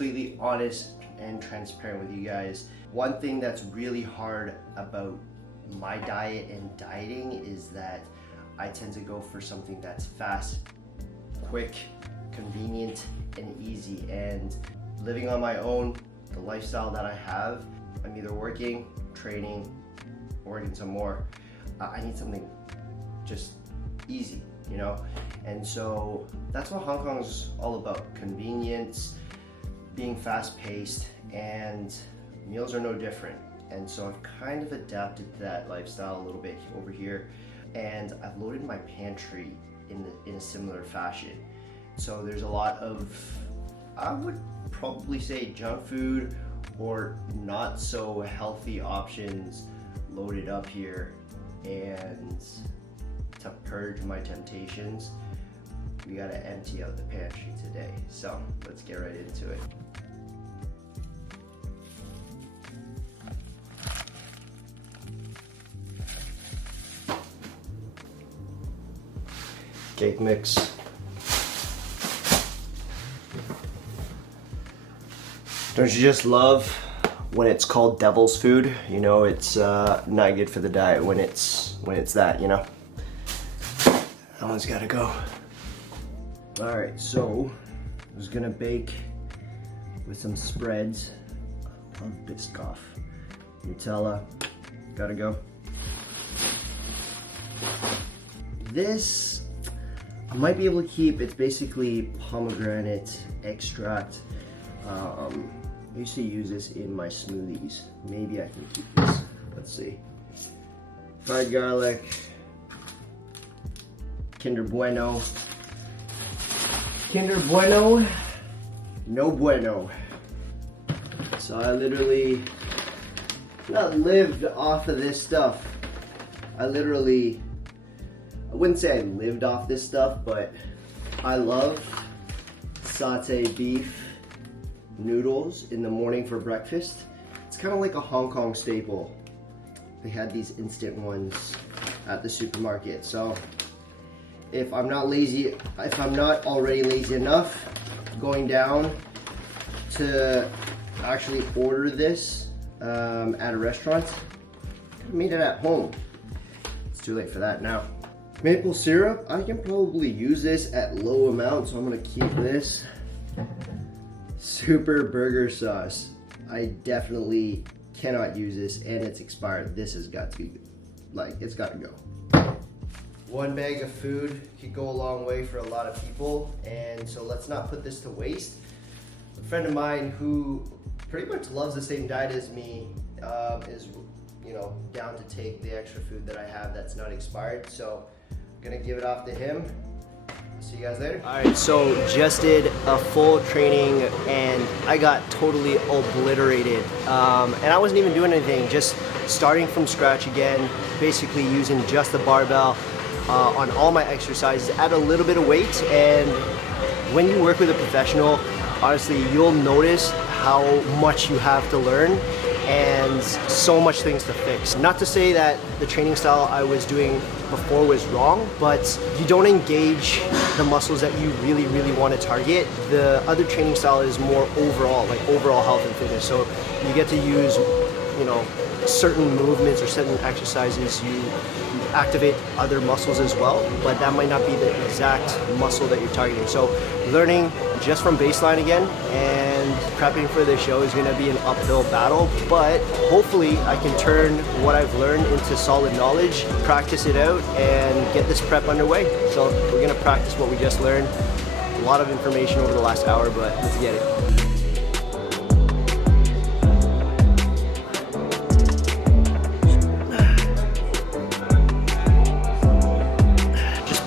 completely honest and transparent with you guys. One thing that's really hard about my diet and dieting is that I tend to go for something that's fast, quick, convenient, and easy. And living on my own, the lifestyle that I have, I'm either working, training, working some more. I need something just easy, you know? And so that's what Hong Kong is all about. Convenience, being fast-paced, and meals are no different. And so I've kind of adapted to that lifestyle a little bit over here, and I've loaded my pantry in a similar fashion. So there's a lot of, I would probably say, junk food or not so healthy options loaded up here. And to purge my temptations, we gotta empty out the pantry today. So let's get right into it. Cake mix. Don't you just love when it's called devil's food? You know, it's not good for the diet when it's that, you know? That one's gotta go. All right, so I was gonna bake with some spreads of Biscoff. Nutella, gotta go. This, I might be able to keep. It's basically pomegranate extract. I used to use this in my smoothies. Maybe I can keep this. Let's see. Fried garlic, Kinder Bueno. Kinder Bueno, no bueno. So I literally not lived off of this stuff. I wouldn't say I lived off this stuff, but I love sauteed beef noodles in the morning for breakfast. It's kind of like a Hong Kong staple. They had these instant ones at the supermarket. So if I'm not already lazy enough, going down to actually order this at a restaurant, I could have made it at home. It's too late for that now. Maple syrup, I can probably use this at low amounts, so I'm gonna keep this. Super burger sauce. I definitely cannot use this, and it's expired. This has got to be, it's got to go. One bag of food could go a long way for a lot of people, and so let's not put this to waste. A friend of mine who pretty much loves the same diet as me is, you know, down to take the extra food that I have that's not expired. So I'm gonna give it off to him. See you guys later. All right, so just did a full training and I got totally obliterated. And I wasn't even doing anything, just starting from scratch again, basically using just the barbell on all my exercises, add a little bit of weight. And when you work with a professional, honestly, you'll notice how much you have to learn and so much things to fix. Not to say that the training style I was doing before was wrong, but you don't engage the muscles that you really want to target. The other training style is more overall, like overall health and fitness. So you get to use, you know, certain movements or certain exercises, you activate other muscles as well, but that might not be the exact muscle that you're targeting. So learning just from baseline again and prepping for the show is gonna be an uphill battle, but hopefully I can turn what I've learned into solid knowledge, practice it out, and get this prep underway. So we're gonna practice what we just learned. A lot of information over the last hour, but let's get it.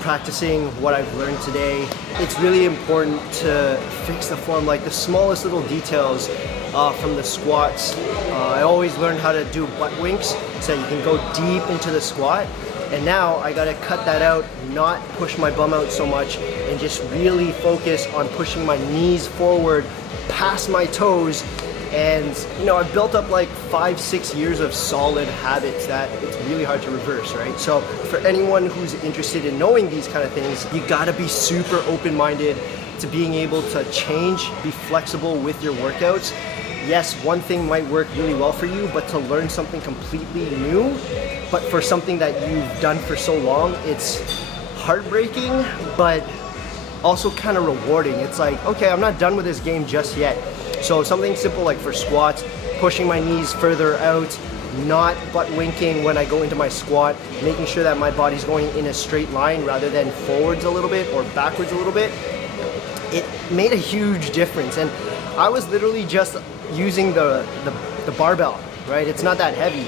Practicing what I've learned today. It's really important to fix the form, like the smallest little details from the squats. I always learned how to do butt winks so you can go deep into the squat. And now I gotta cut that out, not push my bum out so much, and just really focus on pushing my knees forward past my toes And you know, I've built up like 5-6 years of solid habits that it's really hard to reverse, right? So for anyone who's interested in knowing these kind of things, you gotta be super open-minded to being able to change, be flexible with your workouts. Yes, one thing might work really well for you, but to learn something completely new, but for something that you've done for so long, it's heartbreaking, but also kind of rewarding. It's like, okay, I'm not done with this game just yet. So something simple like for squats, pushing my knees further out, not butt winking when I go into my squat, making sure that my body's going in a straight line rather than forwards a little bit or backwards a little bit. It made a huge difference. And I was literally just using the barbell, right? It's not that heavy.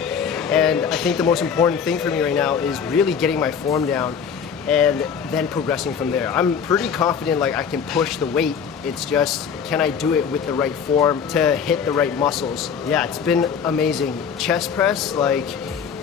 And I think the most important thing for me right now is really getting my form down and then progressing from there. I'm pretty confident like I can push the weight. It's just, can I do it with the right form to hit the right muscles? Yeah, it's been amazing. Chest press, like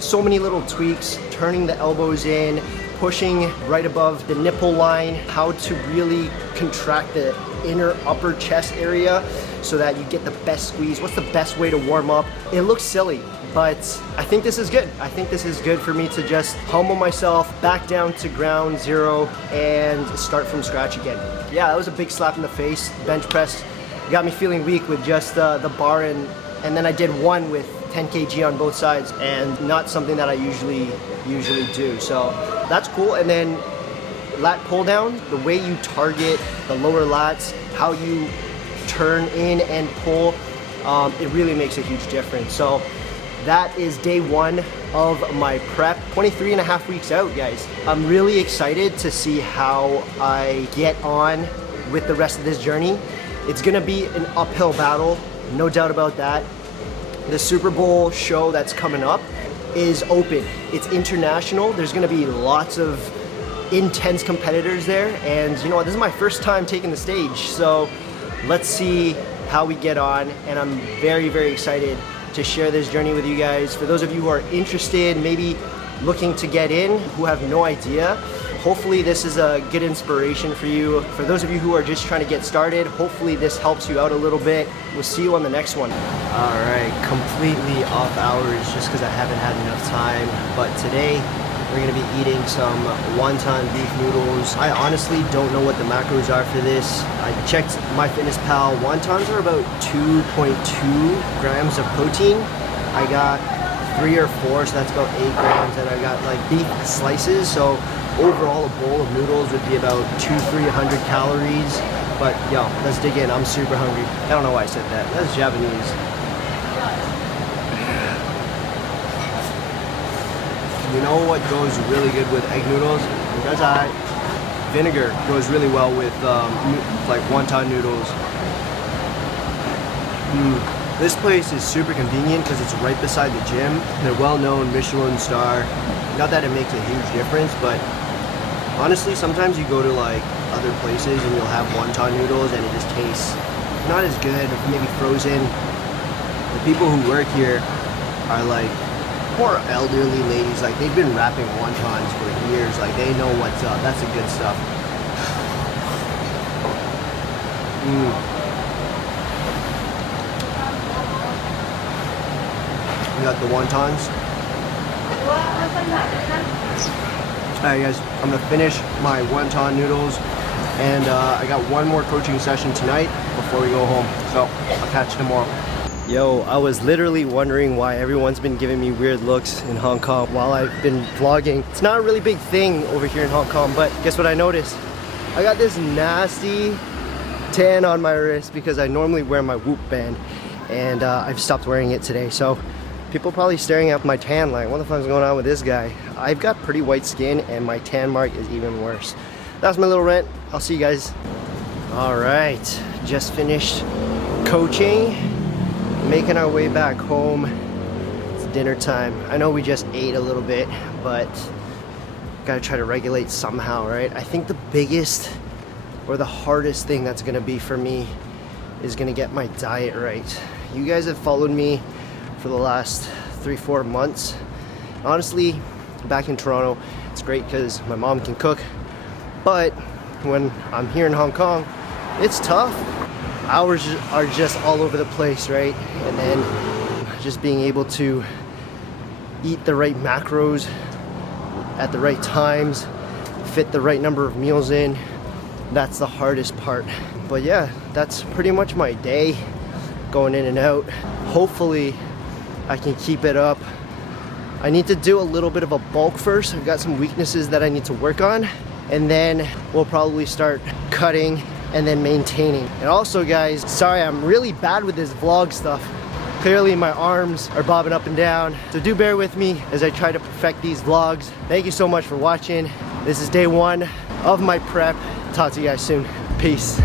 so many little tweaks, turning the elbows in, pushing right above the nipple line, how to really contract the inner upper chest area so that you get the best squeeze. What's the best way to warm up? It looks silly, but I think this is good. I think this is good for me to just humble myself back down to ground zero and start from scratch again. Yeah, that was a big slap in the face. Bench press got me feeling weak with just the bar, and then I did one with 10 kg on both sides, and not something that I usually do. So that's cool. And then lat pull down, the way you target the lower lats, how you turn in and pull, it really makes a huge difference. So that is day one of my prep. 23 and a half weeks out, guys. I'm really excited to see how I get on with the rest of this journey. It's gonna be an uphill battle, no doubt about that. The Super Bowl show that's coming up is open. It's international. There's gonna be lots of intense competitors there, and you know what, this is my first time taking the stage, so let's see how we get on, and I'm very, very excited to share this journey with you guys. For those of you who are interested, maybe looking to get in, who have no idea, hopefully this is a good inspiration for you. For those of you who are just trying to get started, hopefully this helps you out a little bit. We'll see you on the next one. All right, completely off hours just because I haven't had enough time, but today we're gonna be eating some wonton beef noodles. I honestly don't know what the macros are for this. I checked MyFitnessPal. Wontons are about 2.2 grams of protein. I got 3 or 4, so that's about 8 grams, and I got like beef slices. So overall, a bowl of noodles would be about 200-300 calories. But yo, let's dig in. I'm super hungry. I don't know why I said that. That's Japanese. You know what goes really good with egg noodles? Vinegar goes really well with like wonton noodles. This place is super convenient because it's right beside the gym. They're well-known, Michelin star. Not that it makes a huge difference, but honestly, sometimes you go to like other places and you'll have wonton noodles and it just tastes not as good, maybe frozen. The people who work here are like poor elderly ladies, like they've been wrapping wontons for years, like they know what's up. That's the good stuff. We got the wontons. Alright guys, I'm gonna finish my wonton noodles, and I got one more coaching session tonight before we go home, so I'll catch you tomorrow. Yo, I was literally wondering why everyone's been giving me weird looks in Hong Kong while I've been vlogging. It's not a really big thing over here in Hong Kong, but guess what I noticed? I got this nasty tan on my wrist because I normally wear my Whoop band, and I've stopped wearing it today. So people probably staring at my tan like, what the fuck is going on with this guy? I've got pretty white skin and my tan mark is even worse. That's my little rant. I'll see you guys. All right, just finished coaching. Making our way back home. It's dinner time. I know we just ate a little bit, but gotta try to regulate somehow, right? I think the biggest or the hardest thing that's gonna be for me is gonna get my diet right. You guys have followed me for the last 3-4 months. Honestly, back in Toronto, it's great because my mom can cook, but when I'm here in Hong Kong, it's tough. hours are just all over the place, right? And then just being able to eat the right macros at the right times, fit the right number of meals in, that's the hardest part. But yeah, that's pretty much my day, going in and out. Hopefully I can keep it up. I need to do a little bit of a bulk first. I've got some weaknesses that I need to work on, and then we'll probably start cutting and then maintaining. And also guys, sorry, I'm really bad with this vlog stuff. Clearly my arms are bobbing up and down, so do bear with me as I try to perfect these vlogs. Thank you so much for watching. This is day 1 of my prep. Talk to you guys soon. Peace.